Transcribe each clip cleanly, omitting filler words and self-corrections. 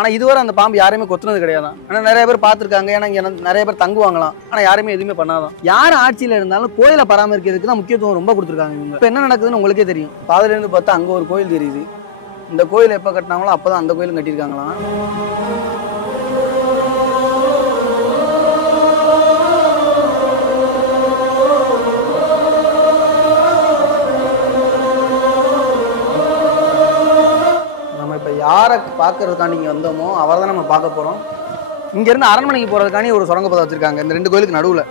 ஆனா இதுவரை அந்த பாம்பு யாரையுமே கொத்துனது கிடையாது. ஆனா நிறைய பேர் பார்த்துருக்காங்க. ஏன்னா இங்க நிறைய பேர் தங்குவாங்களாம். ஆனா யாருமே எதுவுமே பண்ணாதான். யார் ஆட்சியில இருந்தாலும் கோயிலை பராமரிக்கிறதுக்கு தான் முக்கியத்துவம் ரொம்ப கொடுத்துருக்காங்க இவங்க. இப்ப என்ன நடக்குதுன்னு உங்களுக்கே தெரியும். பாதில இருந்து பார்த்தா அங்க ஒரு கோயில் தெரியுது. இந்த கோயில் எப்ப கட்டினாங்களோ அப்பதான் அந்த கோயிலும் கட்டியிருக்காங்களாம். யாரை பார்க்கறதுக்காண்டி இங்கே வந்தோமோ அவரை தான் நம்ம பார்க்க போகிறோம். இங்கேருந்து அரண்மனைக்கு போகிறதுக்காண்டி ஒரு சுரங்கப்பாதை வச்சுருக்காங்க இந்த ரெண்டு கோயிலுக்கு நடுவில்.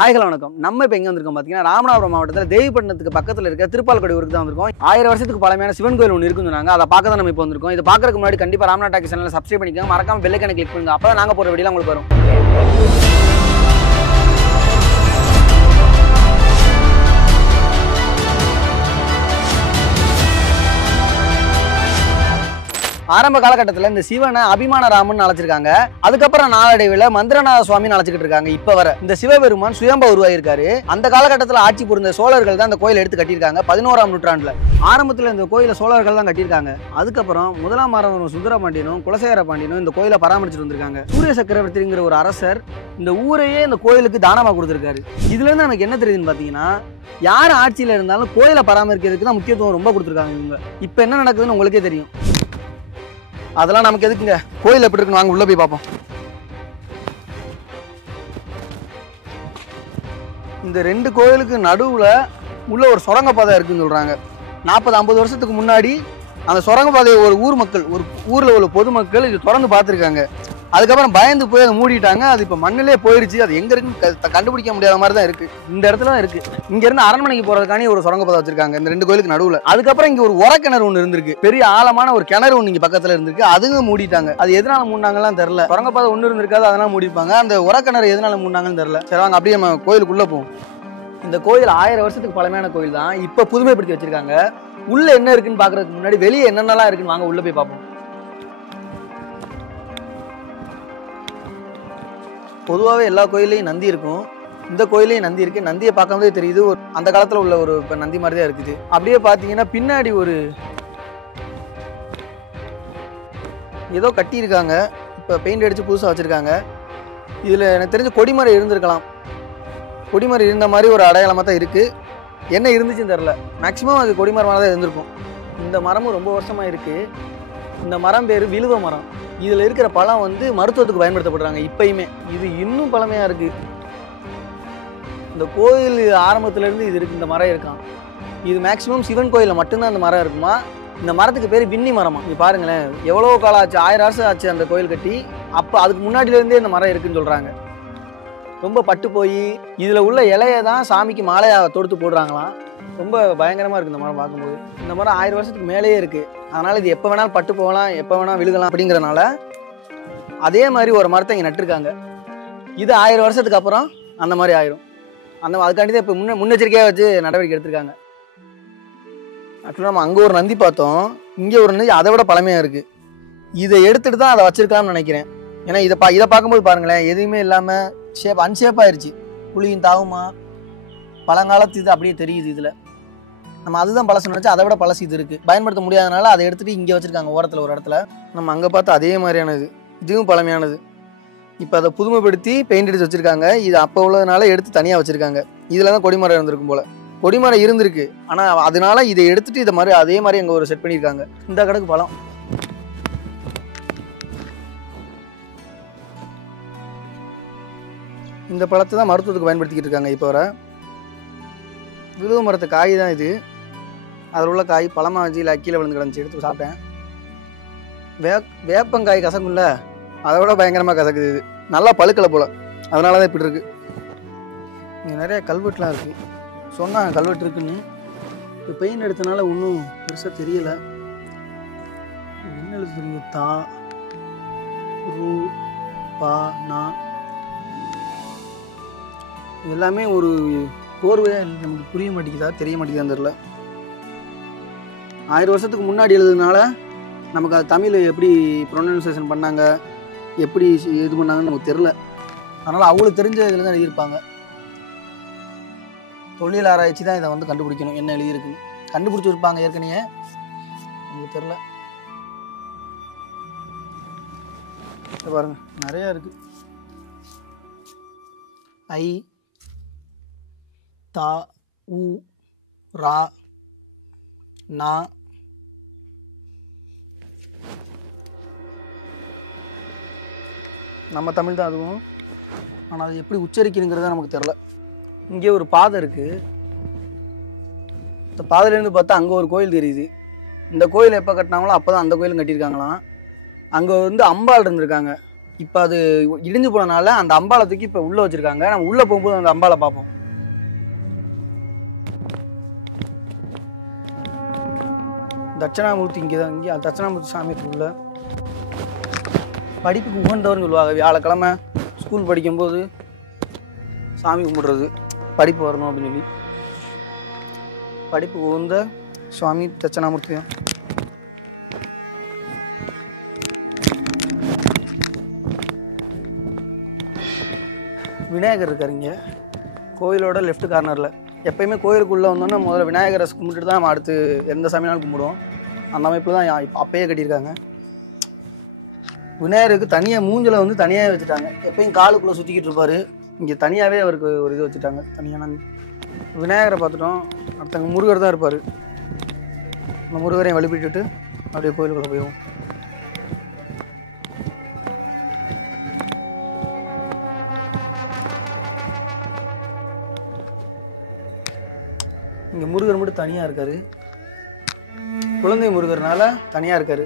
ஹாய்கள் வணக்கம். நம்ம இப்போ எங்கே வந்திருக்கோம் பார்த்தீங்கன்னா ராமநாதபுரம் மாவட்டத்தில் தேவிப்பட்டினத்துக்கு பக்கத்தில் இருக்க திருப்பால்கோடி ஊருக்கு தான் வந்திருக்கோம். 1000 வருஷத்துக்கு பழமையான சிவன் கோயில் ஒன்று இருக்குன்னு சொன்னாங்க. அதை பார்க்க தான் நம்ம இப்போ வந்திருக்கோம். இதை பார்க்கறதுக்கு முன்னாடி கண்டிப்பாக ராம்நாத் டாக்கீஸ் சேனலை சப்ஸ்கிரைப் பண்ணிக்கோங்க. மறக்காம பெல் ஐகானை கிளிக் பண்ணுங்க. அப்போ தான் நாங்கள் போகிற வீடியோ உங்களுக்கு வரும். ஆரம்ப காலகட்டத்தில் இந்த சிவனை அபிமான ராமன் அழைச்சிருக்காங்க. அதுக்கப்புறம் நாளடைவில் மந்திரநாத சுவாமின்னு அழைச்சிக்கிட்டு இருக்காங்க. இப்ப வர இந்த சிவபெருமான் சுயம்பா உருவாயிருக்காரு. அந்த காலகட்டத்தில் ஆட்சி புரிந்த சோழர்கள் தான் இந்த கோயில் எடுத்து கட்டியிருக்காங்க 11ஆம் நூற்றாண்டுல. ஆரம்பத்தில் இந்த கோயிலை சோழர்கள் தான் கட்டியிருக்காங்க. அதுக்கப்புறம் முதலாம் மரவரும் சுந்தரபாண்டியனும் குலசேகர பாண்டியனும் இந்த கோயிலை பராமரிச்சுட்டு வந்திருக்காங்க. சூரிய சக்கரவர்த்திங்கிற ஒரு அரசர் இந்த ஊரையே இந்த கோயிலுக்கு தானமா கொடுத்திருக்காரு. இதுல இருந்து நமக்கு என்ன தெரியுதுன்னு பாத்தீங்கன்னா, யார் ஆட்சியில இருந்தாலும் கோயிலை பராமரிக்கிறதுக்கு தான் முக்கியத்துவம் ரொம்ப கொடுத்துருக்காங்க இவங்க. இப்ப என்ன நடக்குதுன்னு உங்களுக்கே தெரியும். அதெல்லாம் நமக்கு எதுக்குங்க, கோயில் எப்படி இருக்குன்னு வாங்க உள்ள போய் பார்ப்போம். இந்த ரெண்டு கோயிலுக்கு நடுவுல உள்ள ஒரு சுரங்கப்பாதை இருக்குன்னு சொல்றாங்க. 40-50 வருஷத்துக்கு முன்னாடி அந்த சுரங்கப்பாதையை ஒரு ஊர் மக்கள், ஒரு ஊர்ல உள்ள பொதுமக்கள் இது திறந்து பார்த்துருக்காங்க. அதுக்கப்புறம் பயந்து போய் அதை மூடிட்டாங்க. அது இப்போ மண்ணிலே போயிருச்சு. அது எங்க இருக்குன்னு கண்டுபிடிக்க முடியாத மாதிரி தான் இருக்கு. இந்த இடத்துல தான் இருக்கு. இங்க இருந்து அரண்மனைக்கு போறதுக்காண்டி ஒரு சுரங்கப்பாதை வச்சிருக்காங்க இந்த ரெண்டு கோயிலுக்கு நடுவுல. அதுக்கப்புறம் இங்க ஒரு உரக்கிணறு ஒன்று இருந்திருக்கு. பெரிய ஆழமான ஒரு கிணறு ஒன்று இங்க பக்கத்துல இருந்திருக்கு. அதுவும் மூடிட்டாங்க. அது எதனால மூடினாங்கலாம் தெரியல. சுரங்கப்பாதை ஒன்று இருந்திருக்காது, அதனால மூடிப்பாங்க. அந்த உரக்கிணறு எதனால மூடினாங்கன்னு தெரியல. சரி வாங்க அப்படியே நம்ம கோயிலுக்குள்ள போவோம். இந்த கோயில் 1000 வருஷத்துக்கு பழமையான கோயில் தான். இப்ப புதுமைப்படுத்தி வச்சிருக்காங்க. உள்ள என்ன இருக்குன்னு பாக்குறதுக்கு முன்னாடி வெளியே என்னென்னலாம் இருக்குன்னு வாங்க உள்ள போய் பார்ப்போம். பொதுவாகவே எல்லா கோயிலையும் நந்தி இருக்கும். இந்த கோயிலையும் நந்தி இருக்கு. நந்தியை பார்க்கும்போதே தெரியுது ஒரு அந்த காலத்தில் உள்ள ஒரு இப்போ நந்தி மாதிரி தான் இருக்குது. அப்படியே பார்த்தீங்கன்னா பின்னாடி ஒரு ஏதோ கட்டியிருக்காங்க. இப்போ பெயிண்ட் அடித்து புதுசாக வச்சுருக்காங்க. இதில் எனக்கு தெரிஞ்ச கொடிமரம் இருந்திருக்கலாம். கொடிமரம் இருந்த மாதிரி ஒரு அடையாளமாக தான் இருக்குது. என்ன இருந்துச்சுன்னு தெரில. மேக்ஸிமம் அது கொடிமரமாக தான் இருந்திருக்கும். இந்த மரமும் ரொம்ப வருஷமாக இருக்குது. இந்த மரம் பேர் விழுவ மரம். இதில் இருக்கிற பழம் வந்து மருத்துவத்துக்கு பயன்படுத்தப்படுறாங்க இப்பயுமே. இது இன்னும் பழமையாக இருக்கு. இந்த கோயில் ஆரம்பத்துலேருந்து இது இருக்கு. இந்த மரம் இருக்கான். இது மேக்சிமம் சிவன் கோயிலில் மட்டும்தான் அந்த மரம் இருக்குமா. இந்த மரத்துக்கு பேர் விண்ணி மரமா. நீ பாருங்களேன், எவ்வளோ காலம் ஆச்சு, 1000 வருஷம் ஆச்சு அந்த கோயில் கட்டி. அப்போ அதுக்கு முன்னாடியிலேருந்தே இந்த மரம் இருக்குன்னு சொல்கிறாங்க. ரொம்ப பட்டு போய் இதில் உள்ள இலையை தான் சாமிக்கு மாலையாக தொடுத்து போடுறாங்களாம். ரொம்ப பயங்கரமாக இருக்குது இந்த மரம் பார்க்கும்போது. இந்த மரம் 1000 வருஷத்துக்கு மேலேயே இருக்குது. அதனால் இது எப்போ வேணாலும் பட்டு போகலாம், எப்போ வேணாலும் விழுகலாம். அப்படிங்கிறனால அதே மாதிரி ஒரு மரத்தை இங்கே நட்டுருக்காங்க. இது 1000 வருஷத்துக்கு அப்புறம் அந்த மாதிரி ஆயிரும். அதுக்காண்டி தான் இப்போ முன்னெச்சரிக்கையாக வச்சு நடவடிக்கை எடுத்திருக்காங்க. ஆக்சுவலாக நம்ம அங்கே ஒரு நந்தி பார்த்தோம். இங்கே ஒரு நந்தி அதை விட பழமையாக இருக்குது. இதை எடுத்துகிட்டு தான் அதை வச்சிருக்கலாம்னு நினைக்கிறேன். ஏன்னா இதை பார்க்கும்போது பாருங்களேன், எதுவுமே இல்லாமல் அன்ஷேப்பாயிருச்சு. புளியும் தாவுமா பழங்காலத்து இது அப்படியே தெரியுது. இதில் நம்ம அதுதான் பழசு நினச்சா அதை விட பழசு இது இருக்குது. பயன்படுத்த முடியாதனால அதை எடுத்துகிட்டு இங்கே வச்சுருக்காங்க ஓரத்தில் ஒரு இடத்துல. நம்ம அங்கே பார்த்தா அதே மாதிரியானது. இதுவும் பழமையானது. இப்போ அதை புதுமைப்படுத்தி பெயிண்ட் அடித்து வச்சுருக்காங்க. இது அப்போ உள்ளதுனால எடுத்து தனியாக வச்சுருக்காங்க. இதில் தான் கொடிமரம் இருந்திருக்கும் போல். கொடிமரம் இருந்திருக்கு. ஆனால் அதனால இதை எடுத்துகிட்டு இதை மாதிரி அதே மாதிரி அங்கே ஒரு செட் பண்ணியிருக்காங்க. இந்த கடைக்கு பழம். இந்த பழத்தை தான் மருத்துவத்துக்கு பயன்படுத்திக்கிட்டு இருக்காங்க. இப்போ வர விழுவ மரத்து காய் தான் இது. அதில் உள்ள காய் பழமாக வச்சு இல்லை கீழே விழுந்து கிடந்துச்சு, எடுத்து சாப்பிட்டேன். வேப்பங்காய் கசக்கும்ல, அதை விட பயங்கரமாக கசக்குது. இது நல்லா பழுக்கலை போல், அதனால தான் இப்படி இருக்குது. இங்கே நிறைய கல்வெட்டுலாம் இருக்குது. சொன்னாங்க கல்வெட்டு இருக்குன்னு. இப்போ பெயிண்ட் எடுத்தனால ஒன்றும் பெருசாக தெரியலை. என்ன எழுதுறீங்க? தா ரூ பா நா எல்லாமே ஒரு கோர்வையாக நமக்கு புரிய மாட்டேங்குதா, தெரிய மாட்டேங்குதான்னு தெரியல. 1000 வருஷத்துக்கு முன்னாடி எழுதுனால நமக்கு அது தமிழ் எப்படி ப்ரொனன்சியேஷன் பண்ணாங்க, எப்படி இது பண்ணாங்கன்னு நமக்கு தெரில. அதனால் அவங்களுக்கு தெரிஞ்ச இதில் தான் எழுதியிருப்பாங்க. தொழில் ஆராய்ச்சி தான் இதை வந்து கண்டுபிடிக்கணும் என்ன எழுதியிருக்குன்னு. கண்டுபிடிச்சிருப்பாங்க ஏற்கனவே, உங்களுக்கு தெரில. பாருங்க நிறையா இருக்குது. ஐ, தா, உ, ரா, நா, நம்ம தமிழ் தான் அதுவும். ஆனால் அது எப்படி உச்சரிக்கணுங்கிறத நமக்கு தெரில. இங்கே ஒரு பாதை இருக்குது. இந்த பாதையிலேருந்து பார்த்தா அங்கே ஒரு கோயில் தெரியுது. இந்த கோயில் எப்போ கட்டினாங்களோ அப்போ தான் அந்த கோயிலும் கட்டியிருக்காங்களாம். அங்கே வந்து அம்பாள் இருந்திருக்காங்க. இப்போ அது இடிஞ்சு போனனால அந்த அம்பாளை தூக்கி இப்போ உள்ளே வச்சுருக்காங்க. நம்ம உள்ளே போகும்போது அந்த அம்பாளை பார்ப்போம். தட்சிணாமூர்த்தி இங்கே தான். இங்கே தட்சிணாமூர்த்தி சாமி உள்ள படிப்புக்கு உகந்தவர்னு சொல்லுவாங்க. வியாழக்கிழமை ஸ்கூல் படிக்கும்போது சாமி கும்பிடுறது, படிப்பு வரணும் அப்படின்னு சொல்லி. படிப்பு உகந்த சுவாமி தட்சிணாமூர்த்தி தான். விநாயகர் இருக்கார் இங்கே கோயிலோட லெஃப்ட் கார்னரில். எப்பயுமே கோயிலுக்குள்ளே வந்தோன்னா முதல்ல விநாயகரை கும்பிட்டுட்டு தான் நம்ம அடுத்து எந்த சாமினாலும் கும்பிடுவோம். அந்த அமைப்பில் தான் அப்பயே கட்டியிருக்காங்க. விநாயகருக்கு தனியாக மூஞ்சில் வந்து தனியாக வச்சுட்டாங்க. எப்பயும் காலுக்குள்ளே சுற்றிக்கிட்டு இருப்பார். இங்கே தனியாகவே அவருக்கு ஒரு இது வச்சுட்டாங்க தனியான. விநாயகரை பார்த்துட்டோம். அடுத்தவங்க முருகர் தான் இருப்பார். அந்த முருகரையும் வழிபட்டுட்டு அப்படியே கோயிலுக்குள்ளே போயிடுவோம். இங்கே முருகர் மட்டும் தனியாக இருக்கார். குழந்தை முருகர்னால தனியாக இருக்கார்.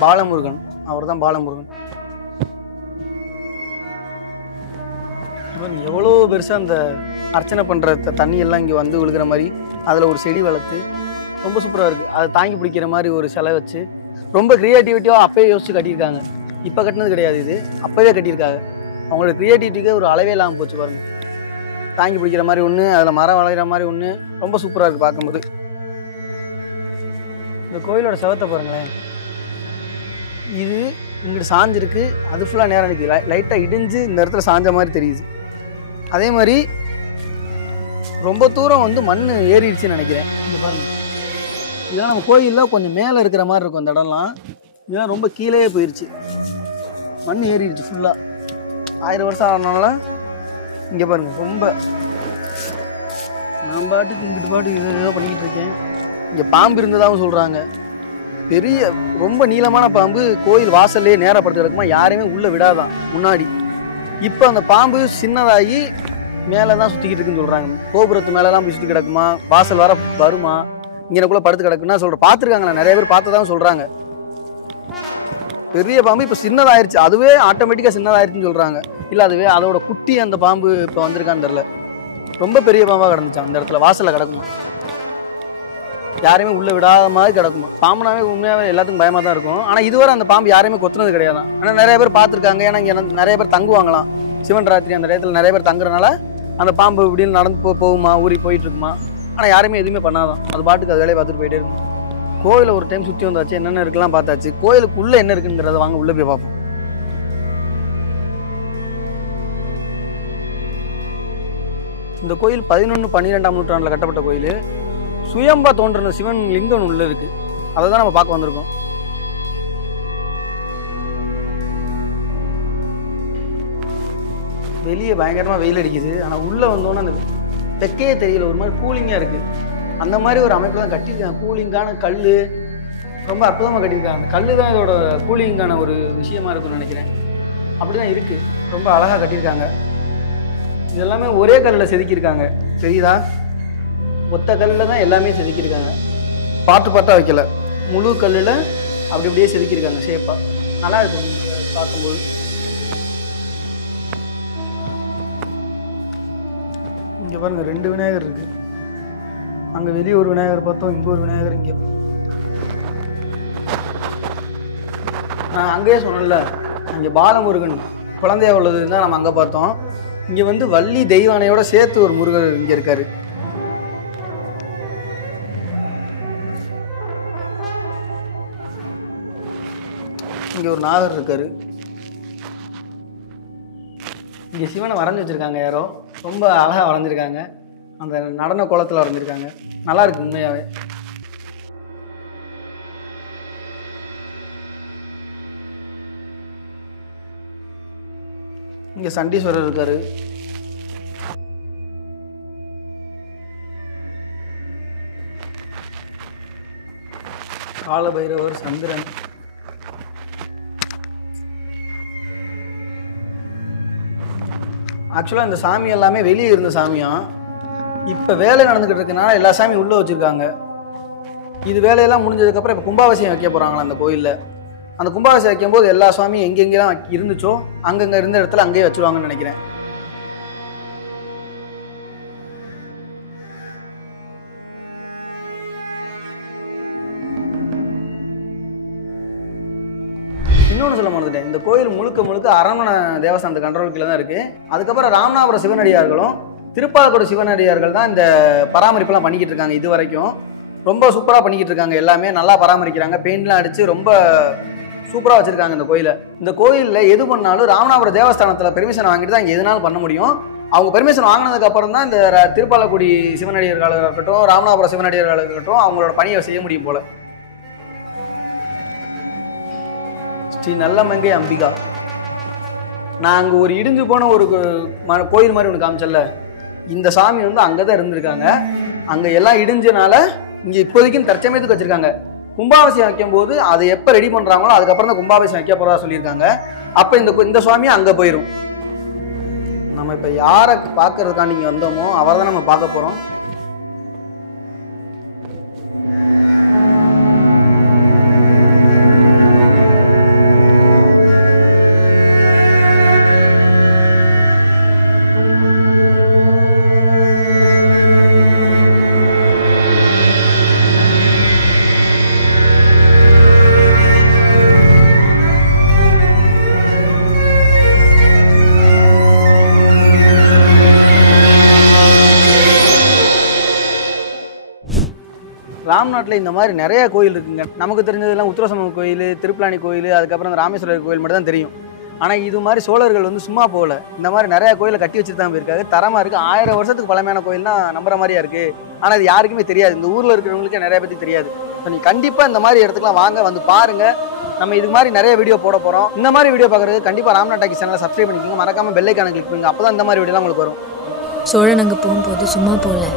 பாலமுருகன், அவர் தான் பாலமுருகன். எவ்வளோ பெருசாக அந்த அர்ச்சனை பண்ணுற தண்ணியெல்லாம் இங்கே வந்து விழுகிற மாதிரி அதில் ஒரு செடி வளர்த்து ரொம்ப சூப்பராக இருக்குது. அதை தாங்கி பிடிக்கிற மாதிரி ஒரு சிலை வச்சு ரொம்ப க்ரியேட்டிவிட்டியாக அப்போயே யோசிச்சு கட்டியிருக்காங்க. இப்போ கட்டினது கிடையாது, இது அப்போவே கட்டியிருக்காங்க. அவங்களோட க்ரியேட்டிவிட்டிக்கு ஒரு அளவே இல்லாமல் போச்சு பாருங்கள். தாங்கி பிடிக்கிற மாதிரி ஒன்று, அதில் மரம் வளைகிற மாதிரி ஒன்று, ரொம்ப சூப்பராக இருக்குது பார்க்கும்போது. இந்த கோயிலோட செவத்தை பாருங்களேன். இது இங்கிட்டு சாஞ்சிருக்கு, அது ஃபுல்லாக நேரம் நிற்குது. லைட்டாக இடிஞ்சு இந்த இடத்துல சாஞ்ச மாதிரி தெரியுது. அதே மாதிரி ரொம்ப தூரம் வந்து மண் ஏறிடுச்சுன்னு நினைக்கிறேன். இந்த பாருங்க, இதெல்லாம் நம்ம கோயிலில் கொஞ்சம் மேலே இருக்கிற மாதிரி இருக்கும். அந்த இடம்லாம் இதெல்லாம் ரொம்ப கீழே போயிடுச்சு, மண் ஏறிடுச்சு ஃபுல்லாக. 1000 வருஷம் ஆனதுனால இங்கே பாருங்கள். ரொம்ப நான் பாட்டுக்கு இங்கிட்டு பாட்டுக்கு ஏதோ பண்ணிக்கிட்டு இருக்கேன். இங்கே பாம்பு இருந்ததாகவும் சொல்கிறாங்க. பெரிய ரொம்ப நீளமான பாம்பு கோயில் வாசல்லே நேரப்படுத்தி கிடக்குமா, யாரையுமே உள்ளே விடாதான் முன்னாடி. இப்போ அந்த பாம்பு சின்னதாகி மேலே தான் சுற்றிக்கிட்டு இருக்குன்னு சொல்கிறாங்க. கோபுரத்து மேலெலாம் போய் சுற்றி கிடக்குமா, வாசல் வர வருமா, இங்கேக்குள்ளே படுத்து கிடக்குன்னா சொல்கிறேன். பார்த்துருக்காங்களா, நிறைய பேர் பார்த்ததான் சொல்கிறாங்க. பெரிய பாம்பு இப்போ சின்னதாயிருச்சு, அதுவே ஆட்டோமேட்டிக்காக சின்னதாயிருச்சுன்னு சொல்கிறாங்க. இல்லை அதுவே அதோட குட்டி அந்த பாம்பு இப்போ வந்திருக்கான்னு தெரில. ரொம்ப பெரிய பாம்பாக கிடந்துச்சான் அந்த இடத்துல. வாசலில் கிடக்குமா, யாரையுமே உள்ளே விடாத மாதிரி கிடக்குமா. பாம்புனாவே உண்மையாகவே எல்லாத்துக்கும் பயமாக தான் இருக்கும். ஆனால் இதுவரை அந்த பாம்பு யாரையுமே கொத்துனது கிடையாது. ஆனால் நிறைய பேர் பார்த்துருக்காங்க. ஏன்னா இங்கே நிறைய பேர் தங்குவாங்களாம் சிவன் ராத்திரி. அந்த இடத்துல நிறைய பேர் தங்குறதுனால அந்த பாம்பு இப்படின்னு நடந்து போகுமா, ஊறி போயிட்டு இருக்குமா. ஆனால் யாருமே எதுவுமே பண்ணாதான், அது பாட்டுக்கு அது வேலையை பார்த்துட்டு போயிட்டே இருக்கும். கோயிலை ஒரு டைம் சுற்றி வந்தாச்சு, என்னென்ன இருக்குலாம் பார்த்தாச்சு. கோயிலுக்குள்ளே என்ன இருக்குங்கிறத வாங்க உள்ளே போய் பார்ப்போம். இந்த கோயில் 11, 12ஆம் நூற்றாண்டில் கட்டப்பட்ட கோயில். சுயம்பா தோன்றின சிவன் லிங்கம் உள்ள இருக்கு. அதை தான் நம்ம பார்க்க வந்திருக்கோம். வெளியே பயங்கரமா வெயில் அடிக்குது. ஆனால் உள்ள வந்தோன்னா அந்த தெக்கையே தெரியல, ஒரு மாதிரி கூலிங்கா இருக்கு. அந்த மாதிரி ஒரு அமைப்பு தான் கட்டியிருக்காங்க. கூலிங்கான கல் ரொம்ப அற்புதமாக கட்டியிருக்காங்க. அந்த கல் தான் இதோட கூலிங்கான ஒரு விஷயமா இருக்குன்னு நினைக்கிறேன். அப்படிதான் இருக்கு, ரொம்ப அழகா கட்டியிருக்காங்க. இதெல்லாமே ஒரே கல்லில் செதுக்கியிருக்காங்க, தெரியுதா? ஒத்த கல்லில் தான் எல்லாமே செதுக்கியிருக்காங்க. பாட்டு பாட்டாக வைக்கல, முழு கல்லில் அப்படி அப்படியே செதுக்கியிருக்காங்க ஷேப்பாக. நல்லா இருக்கும் பார்க்கும்போது. இங்கே பாருங்கள், 2 விநாயகர் இருக்கு. அங்கே வெளியே ஒரு விநாயகர் பார்த்தோம், இங்கே ஒரு விநாயகர். இங்கே நான் அங்கேயே சொன்னேன்ல, இங்கே பாலமுருகன் குழந்தையா உள்ளதுன்னு தான் நம்ம அங்கே பார்த்தோம். இங்கே வந்து வள்ளி தெய்வானையோட சேர்த்து ஒரு முருகர் இங்கே இருக்காரு. இங்கே ஒரு நாகர் இருக்காரு. இங்கே சிவனை வரைஞ்சி வச்சுருக்காங்க யாரோ, ரொம்ப அழகாக வரைஞ்சிருக்காங்க. அந்த நடன கோலத்தில் வரைஞ்சிருக்காங்க. நல்லா இருக்கு உண்மையாகவே. இங்கே சண்டீஸ்வரர் இருக்காரு. காலபைரவர், சந்திரன். ஆக்சுவலாக இந்த சாமி எல்லாமே வெளியே இருந்த சாமியாம். இப்போ வேலை நடந்துக்கிட்டு இருக்கனால எல்லா சாமியும் உள்ளே வச்சுருக்காங்க. இது வேலையெல்லாம் முடிஞ்சதுக்கப்புறம் இப்போ கும்பாபிஷேகம் வைக்க போகிறாங்களா அந்த கோயிலில். அந்த கும்பாபிஷேகம் வைக்கும்போது எல்லா சுவாமியும் எங்கெங்கெல்லாம் இருந்துச்சோ அங்கங்கே இருந்த இடத்துல அங்கேயே வச்சுருவாங்கன்னு நினைக்கிறேன். இன்னொன்று சொல்ல மறந்துட்டேன், இந்த கோயில் முழுக்க முழுக்க அரண்மனை தேவஸ்தானத்து கண்ட்ரோல் கீழே தான் இருக்குது. அதுக்கப்புறம் ராமநாதபுரம் சிவனடியார்களும் திருப்பாலக்கோடு சிவனடியார்கள் தான் இந்த பராமரிப்பெல்லாம் பண்ணிக்கிட்டு இருக்காங்க. இது வரைக்கும் ரொம்ப சூப்பராக பண்ணிக்கிட்டு இருக்காங்க. எல்லாமே நல்லா பராமரிக்கிறாங்க. பெயிண்ட்லாம் அடித்து ரொம்ப சூப்பராக வச்சுருக்காங்க இந்த கோயிலை. இந்த கோயிலில் எது பண்ணாலும் ராமநாதபுரம் தேவஸ்தானத்தில் பெர்மிஷன் வாங்கிட்டு தான் இங்கே எதுனாலும் பண்ண முடியும். அவங்க பெர்மிஷன் வாங்கினதுக்கு அப்புறம் தான் இந்த திருப்பாலக்குடி சிவனடியார்களாக இருக்கட்டும், ராமநாதபுரம் சிவனடியார்களாக இருக்கட்டும் அவங்களோட பணியை செய்ய முடியும் போல. ஸ்ரீ நல்லமங்கை அம்பிகா. நான் அங்கே ஒரு இடிஞ்சு போன ஒரு கோயில் மாதிரி ஒன்று காமிச்சல, இந்த சாமி வந்து அங்கே தான் இருந்திருக்காங்க. அங்கே எல்லாம் இடிஞ்சனால இங்கே இப்போதைக்கும் தற்சமயத்துக்கு வச்சுருக்காங்க. கும்பாபிஷேகம் வைக்கும் போது அதை எப்போ ரெடி பண்ணுறாங்களோ அதுக்கப்புறம் தான் கும்பாபிஷேகம் வைக்க போகிறதா சொல்லியிருக்காங்க. அப்போ இந்த சுவாமி அங்கே போயிடும். நம்ம இப்போ யாரை பார்க்கறதுக்காண்டி இங்கே வந்தோமோ அவரை தான் நம்ம பார்க்க போகிறோம். ராம்நாட்டில் இந்த மாதிரி நிறைய கோயில் இருக்குங்க. நமக்கு தெரிஞ்சதெல்லாம் உத்திரசமம் கோயில், திருப்பலானி கோயில், அதுக்கப்புறம் அந்த ராமேஸ்வரர் கோயில் மட்டும் தான் தெரியும். ஆனால் இது மாதிரி சோழர்கள் வந்து சும்மா போகல, இந்த மாதிரி நிறைய கோயிலை கட்டி வச்சுட்டு தான் போயிருக்காங்க. தரமாக இருக்குது. 1000 வருஷத்துக்கு பழமையான கோயில்னா நம்புற மாதிரியா இருக்குது. ஆனால் அது யாருக்குமே தெரியாது. இந்த ஊரில் இருக்கிறவங்களுக்கே நிறைய பேருக்கு தெரியாது. ஸோ நீங்கள் கண்டிப்பாக இந்த மாதிரி இடத்துக்குலாம் வாங்க, வந்து பாருங்கள். நம்ம இது மாதிரி நிறைய வீடியோ போட போகிறோம். இந்த மாதிரி வீடியோ பார்க்குறது கண்டிப்பாக ராம்நாட் டாக்கீஸ் சேனலை சப்ஸ்கிரைப் பண்ணிக்கோங்க. மறக்காமல் பெல் ஐகானை கிளிக் பண்ணுங்க. அப்போ தான் இந்த மாதிரி வீடியோலாம் உங்களுக்கு வரும். சோழன் அங்கே போகும்போது சும்மா போகல,